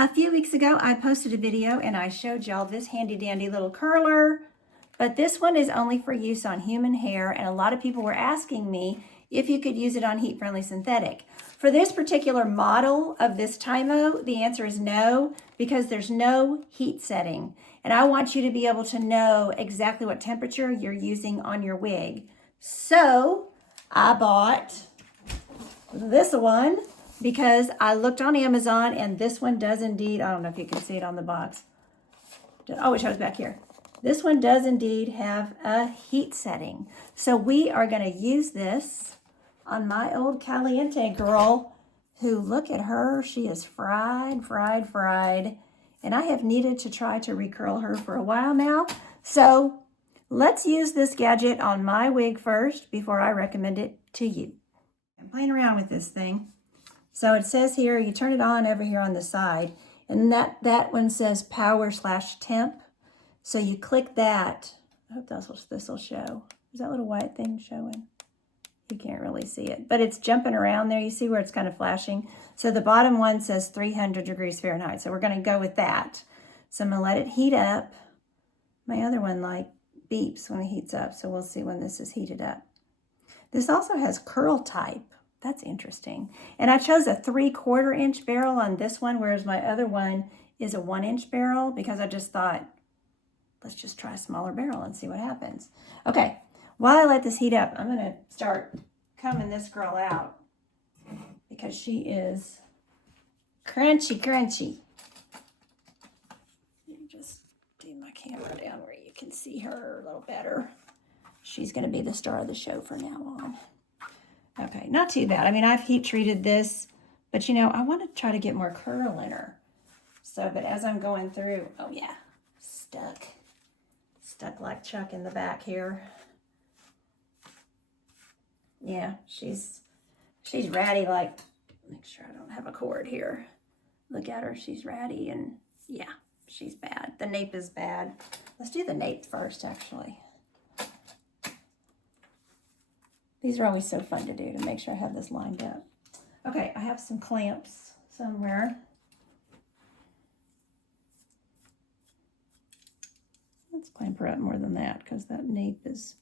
A few weeks ago, I posted a video and I showed y'all this handy dandy little curler, but this one is only for use on human hair, and a lot of people were asking me if you could use it on heat-friendly synthetic. For this particular model of this Tymo, the answer is no, because there's no heat setting. And I want you to be able to know exactly what temperature you're using on your wig. So I bought this one because I looked on Amazon and this one does indeed, I don't know if you can see it on the box. Oh, it shows back here. This one does indeed have a heat setting. So we are going to use this on my old Caliente girl who, look at her, she is fried. And I have needed to try to recurl her for a while now. So let's use this gadget on my wig first before I recommend it to you. I'm playing around with this thing. So it says here, you turn it on over here on the side, and that one says power/temp. So you click that. I hope this will show. Is that little white thing showing? You can't really see it, but it's jumping around there. You see where it's kind of flashing. So the bottom one says 300 degrees Fahrenheit. So we're going to go with that. So I'm going to let it heat up. My other one like beeps when it heats up. So we'll see when this is heated up. This also has curl type. That's interesting. And I chose a 3/4 inch barrel on this one, whereas my other one is a 1-inch barrel, because I just thought, let's just try a smaller barrel and see what happens. Okay, while I let this heat up, I'm gonna start combing this girl out because she is crunchy. Just do my camera down where you can see her a little better. She's gonna be the star of the show from now on. Okay, not too bad. I mean, I've heat treated this, but you know, I want to try to get more curl in her. So, but as I'm going through, oh yeah, stuck like Chuck in the back here. Yeah, she's ratty, like, make sure I don't have a cord here. Look at her, she's ratty, and yeah, she's bad. The nape is bad. Let's do the nape first, actually. These are always so fun to do, to make sure I have this lined up. Okay, I have some clamps somewhere. Let's clamp her up more than that, because that nape is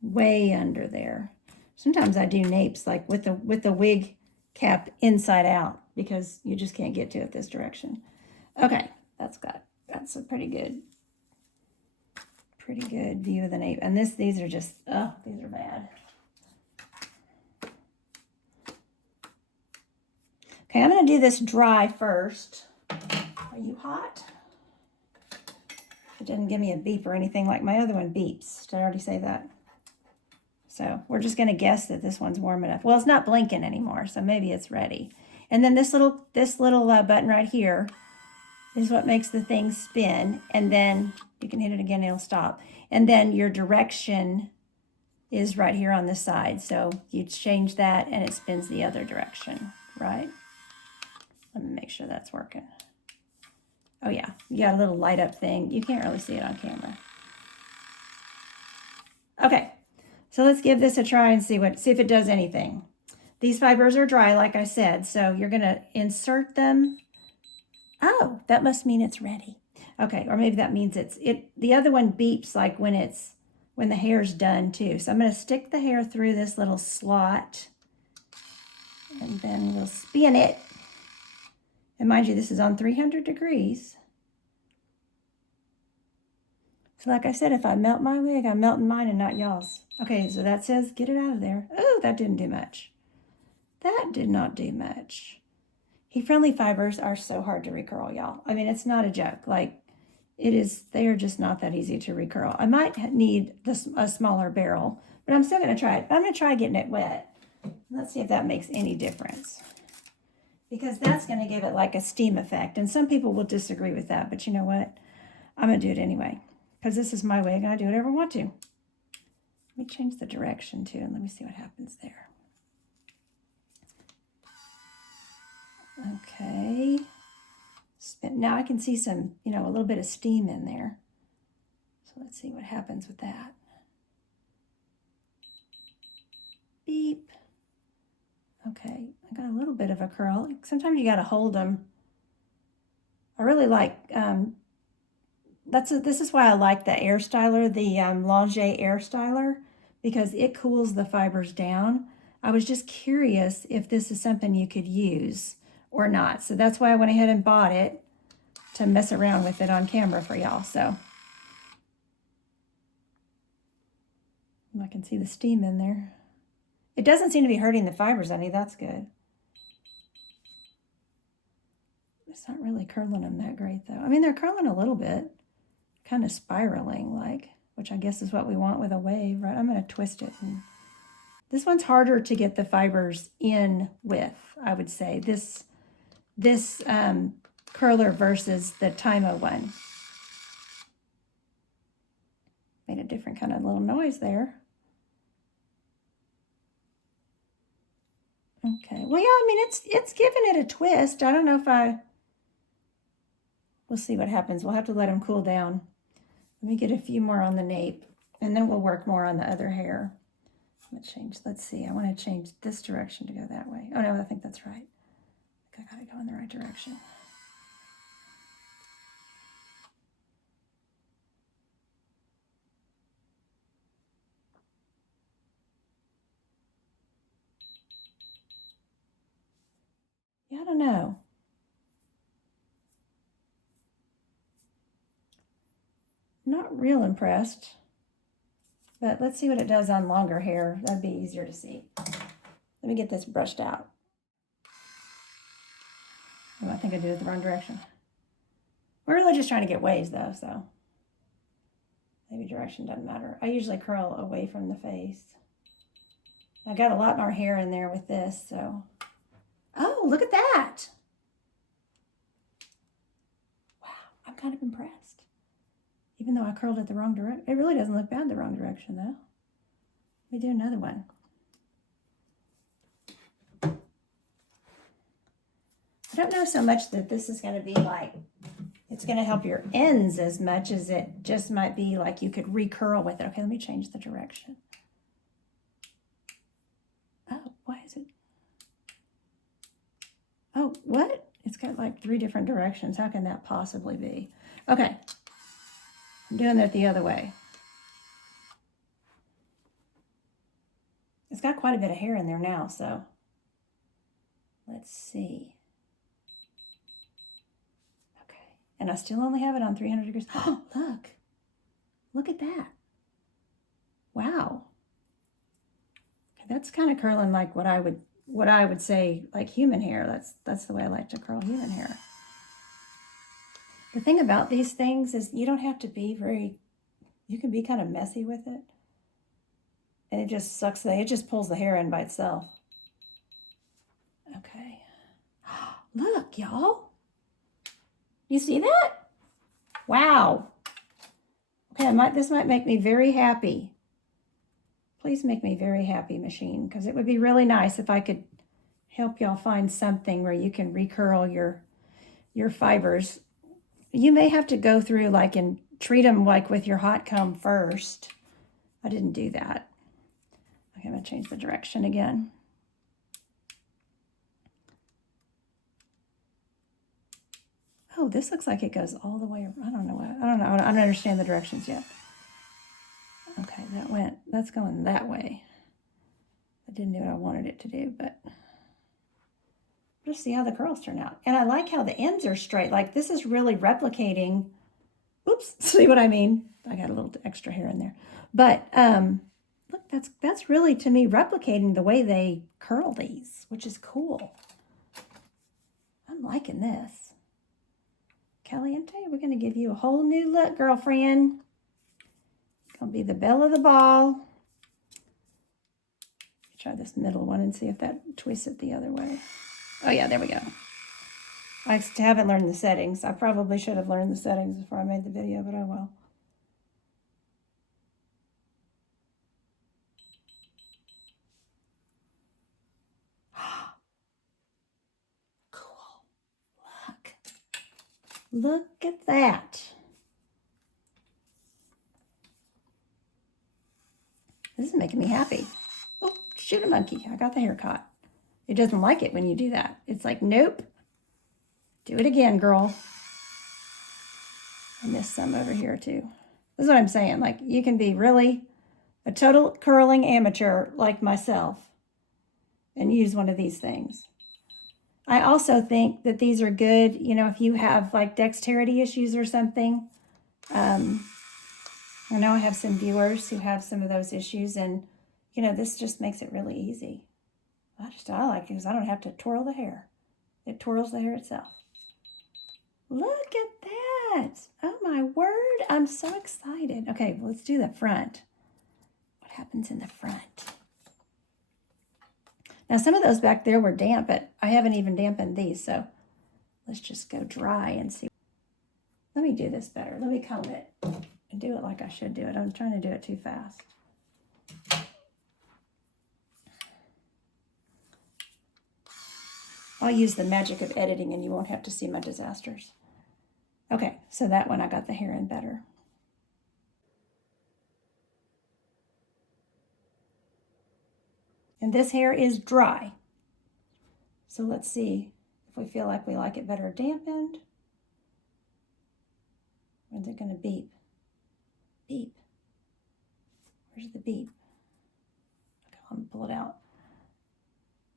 way under there. Sometimes I do napes like with the wig cap inside out, because you just can't get to it this direction. Okay, that's a pretty good view of the nape. And these are just, oh, these are bad. Okay, I'm going to do this dry first. Are you hot? It didn't give me a beep or anything like my other one beeps. Did I already say that? So we're just going to guess that this one's warm enough. Well, it's not blinking anymore, so maybe it's ready. And then this little button right here is what makes the thing spin. And then you can hit it again, it'll stop. And then your direction is right here on the side. So you change that and it spins the other direction, right? Let me make sure that's working. Oh yeah, you got a little light up thing. You can't really see it on camera. Okay, so let's give this a try and see if it does anything. These fibers are dry, like I said, so you're gonna insert them. Oh, that must mean it's ready. Okay, or maybe that means the other one beeps like when the hair's done too. So I'm gonna stick the hair through this little slot, and then we'll spin it. And mind you, this is on 300 degrees. So like I said, if I melt my wig, I'm melting mine and not y'all's. Okay, so that says get it out of there. Oh, that didn't do much. That did not do much. Heat-friendly fibers are so hard to recurl, y'all. I mean, it's not a joke. Like, they are just not that easy to recurl. I might need a smaller barrel, but I'm still gonna try it. I'm gonna try getting it wet. Let's see if that makes any difference, because that's going to give it like a steam effect. And some people will disagree with that, but you know what? I'm going to do it anyway, because this is my wig and I do whatever I want to. Let me change the direction too, and let me see what happens there. Okay. Now I can see some, a little bit of steam in there. So let's see what happens with that. Beep. Okay, I got a little bit of a curl. Sometimes you got to hold them I really like, this is why I like the air styler, the Langer air styler, because it cools the fibers down. I was just curious if this is something you could use or not. So that's why I went ahead and bought it to mess around with it on camera for y'all. So I can see the steam in there. It doesn't seem to be hurting the fibers any. That's good. It's not really curling them that great though. I mean, they're curling a little bit, kind of spiraling like, which I guess is what we want with a wave, right? I'm going to twist it. And this one's harder to get the fibers in with, I would say. This curler versus the Tymo one. Made a different kind of little noise there. Okay, well, yeah, I mean, it's giving it a twist. I don't know if we'll see what happens. We'll have to let them cool down. Let me get a few more on the nape, and then we'll work more on the other hair. I'm gonna change, let's see, I want to change this direction to go that way. Oh no, I think that's right. I gotta go in the right direction. Yeah, I don't know. Not real impressed, but let's see what it does on longer hair. That'd be easier to see. Let me get this brushed out. Oh, I think I did it the wrong direction. We're really just trying to get waves though, so maybe direction doesn't matter. I usually curl away from the face. I got a lot more hair in there with this, so. Oh, look at that. Wow, I'm kind of impressed. Even though I curled it the wrong direction. It really doesn't look bad the wrong direction though. Let me do another one. I don't know so much that this is going to be like, it's going to help your ends as much as it just might be like you could recurl with it. Okay, let me change the direction. Oh, why is it? Oh, what? It's got like 3 different directions. How can that possibly be? Okay, I'm doing it the other way. It's got quite a bit of hair in there now, so let's see. Okay, and I still only have it on 300 degrees. Oh, look at that. Wow. Okay, that's kind of curling like what I would say like human hair. That's the way I like to curl human hair. The thing about these things is you don't have to be you can be kind of messy with it. And it just sucks, it just pulls the hair in by itself. Okay. Look, y'all. You see that? Wow. Okay, this might make me very happy. Please make me very happy, machine, because it would be really nice if I could help y'all find something where you can recurl your fibers. You may have to go through like and treat them like with your hot comb first. I didn't do that. Okay, I'm gonna change the direction again. Oh, this looks like it goes all the way. I don't know. I don't understand the directions yet. Okay, that's going that way. I didn't do what I wanted it to do, but just see how the curls turn out. And I like how the ends are straight. Like this is really replicating. Oops, see what I mean? I got a little extra hair in there. But look, that's really, to me, replicating the way they curl these, which is cool. I'm liking this. Caliente, we're going to give you a whole new look, girlfriend. Gonna be the belle of the ball. Try this middle one and see if that twists it the other way. Oh yeah, there we go. I haven't learned the settings. I probably should have learned the settings before I made the video, but oh well. Cool. Look at that. This is making me happy. Oh, shoot a monkey. I got the hair caught. It doesn't like it when you do that. It's like, nope. Do it again, girl. I missed some over here too. This is what I'm saying. Like, you can be really a total curling amateur like myself and use one of these things. I also think that these are good, you know, if you have like dexterity issues or something. I know I have some viewers who have some of those issues, and, you know, this just makes it really easy. I like it because I don't have to twirl the hair. It twirls the hair itself. Look at that. Oh my word. I'm so excited. Okay, well, let's do the front. What happens in the front? Now, some of those back there were damp, but I haven't even dampened these, so let's just go dry and see. Let me do this better. Let me comb it and do it like I should do it. I'm trying to do it too fast. I'll use the magic of editing and you won't have to see my disasters. Okay, so that one I got the hair in better. And this hair is dry. So let's see if we feel like we like it better dampened. Or is it going to beep? Beep. Where's the beep? Okay, I'm going to pull it out.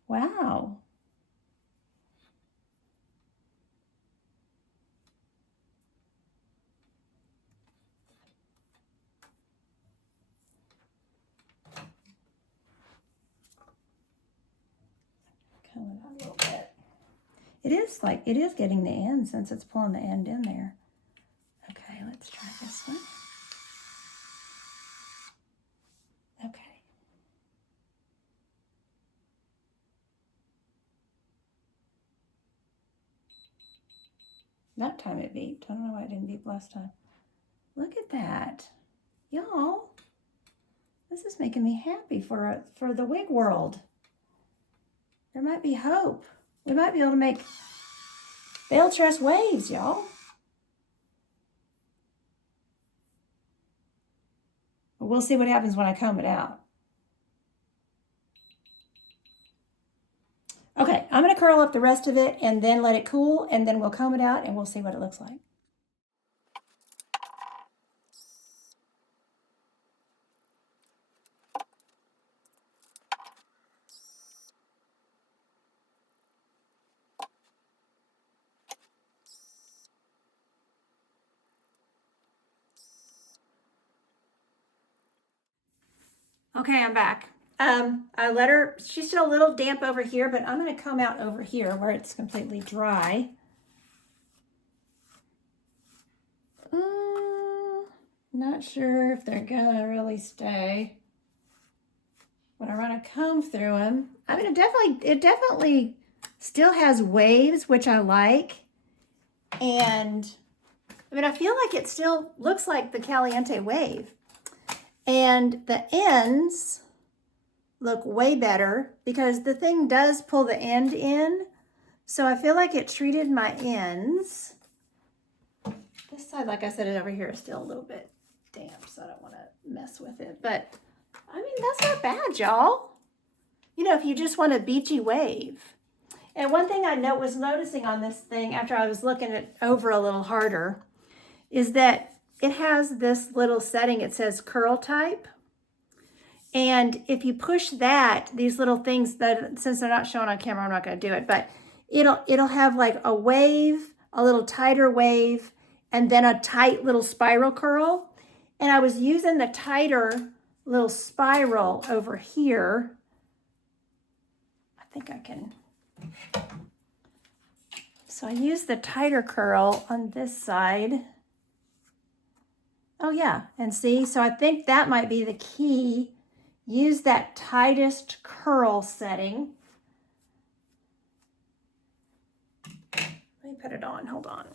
Wow. Comb it out a little bit. It is getting the end since it's pulling the end in there. Okay, let's try this one. Okay. That time it beeped. I don't know why it didn't beep last time. Look at that. Y'all, this is making me happy for the wig world. There might be hope. We might be able to make veil tress waves, y'all. We'll see what happens when I comb it out. Okay, I'm going to curl up the rest of it and then let it cool, and then we'll comb it out and we'll see what it looks like. Okay, I'm back. I let her, she's still a little damp over here, but I'm going to comb out over here where it's completely dry. Not sure if they're going to really stay when I run a comb through them. I mean, it definitely still has waves, which I like. And I mean, I feel like it still looks like the Caliente wave. And the ends look way better because the thing does pull the end in. So I feel like it treated my ends. This side, like I said, it over here is still a little bit damp, so I don't want to mess with it. But I mean, that's not bad, y'all. You know, if you just want a beachy wave. And one thing I was noticing on this thing after I was looking it over a little harder is that it has this little setting. It says curl type. And if you push that, these little things that, since they're not shown on camera, I'm not going to do it, but it'll have like a wave, a little tighter wave, and then a tight little spiral curl. And I was using the tighter little spiral over here. I think I can. So I used the tighter curl on this side. Oh yeah, and see, so I think that might be the key. Use that tightest curl setting. Let me put it on, hold on.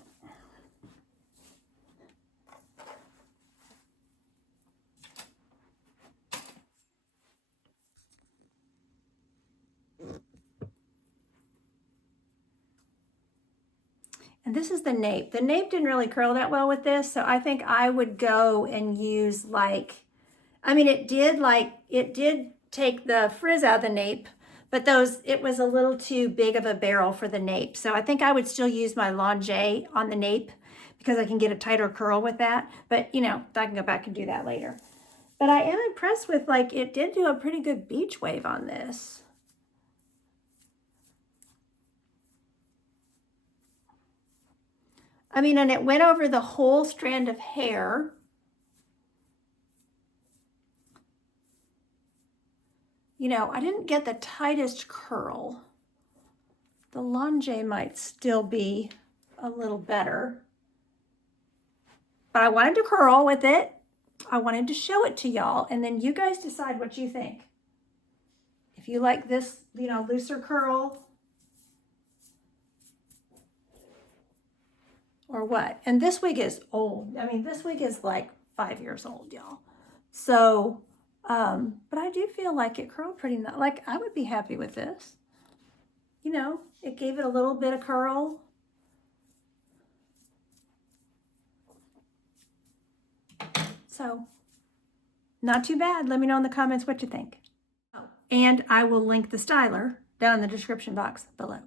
And this is the nape. The nape didn't really curl that well with this, so I think I would go and use like, I mean, it did take the frizz out of the nape, but it was a little too big of a barrel for the nape. So I think I would still use my Longe on the nape. because I can get a tighter curl with that. But, you know, I can go back and do that later. But I am impressed with, like, it did do a pretty good beach wave on this. I mean, and it went over the whole strand of hair. You know, I didn't get the tightest curl. The longe might still be a little better. But I wanted to curl with it. I wanted to show it to y'all, and then you guys decide what you think. If you like this, you know, looser curl, or what. And this wig is old. I mean, this wig is like 5 years old, y'all. So, but I do feel like it curled pretty nice. Like, I would be happy with this. You know, it gave it a little bit of curl. So, not too bad. Let me know in the comments what you think. Oh, and I will link the styler down in the description box below.